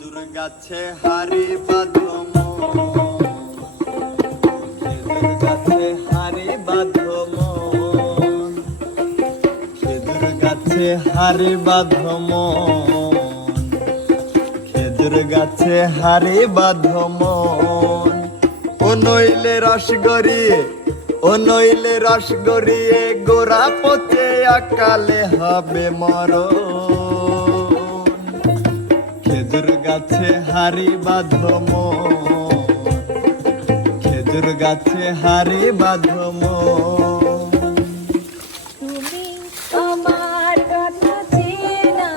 খেজুর গাছে হারি বাঁধম, খেজুর গাছে হারি বাঁধম, খেজুর গাছে হারি বাঁধম, খেজুর গাছে হারি বাঁধম। ও নইলে রস গড়িয়ে, ও নইলে রস গড়িয়ে গোড়া পচে আকালে হবে মরণ। খেজুর গাছে হারি বাঁধম, খেজুর গাছে হারি বাঁধম। তুমি আমার কথা চেনা,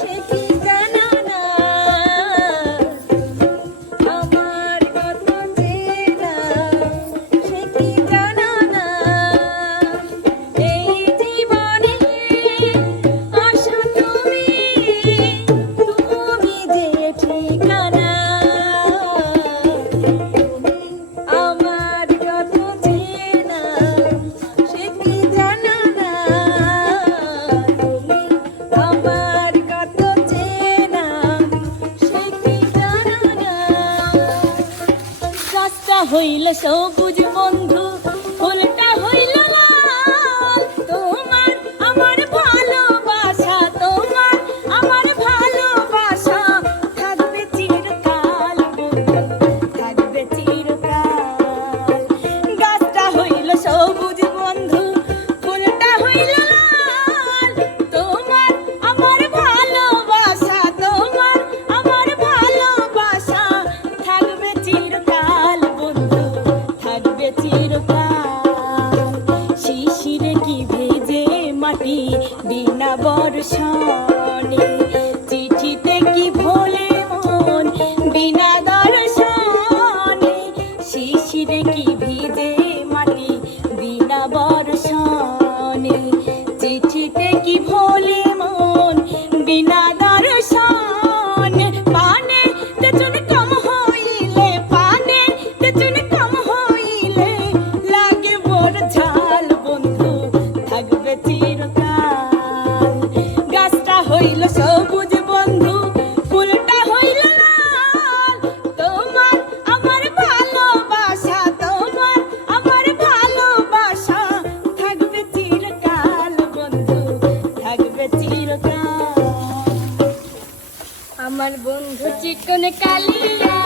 সে কি জানো না? আমার কথা চেনা, সে কি জানো না? এই জীবনে আসো তুমি, তুমি যে ঠিকানা। তুমি আমার কথা চেনা, সে কি জানো না? তুমি আমার কথা চেনা, সে কি জানো না? গাছটা হইল সবুজ বন্ধু, ফুলটা হইল লাল। তোমার আমার ভালোবাসা, তোমার আমার ভালোবাসা থাকবে চিরকাল বন্ধু, থাকবে চিরকাল। গাছটা হইল সবুজ বন্ধু, ফুলটা হইল লাল। তোমার আমার ভালোবাসা, তোমার আমার ভালোবাসা থাকবে চিরকাল বন্ধু, থাকবে চিরকাল। শিশিরে কি ভেজে মাটি বিনা বর্ষণে, চিঠিতে কি ভোলে মন বিনা দর্শনে। শিশিরে কি ভিজে মাটি বিনা বর্ষণে, চিঠিতে কি ভোলে মন বিনা দর্শনে। পানে তেজুন কম হইলে, পানে তেজুন কম হইলে লাগে বড় ঝাল বন্ধু, থাকবে চিরকাল। গাছটা হইল সবুজ বন্ধু, ফুলটা হইল লাল। তোমার আমার ভালোবাসা, তোমার আমার ভালোবাসা থাকবে চিরকাল বন্ধু, থাকবে চিরকাল। আমার বন্ধু চিকন কালিয়া।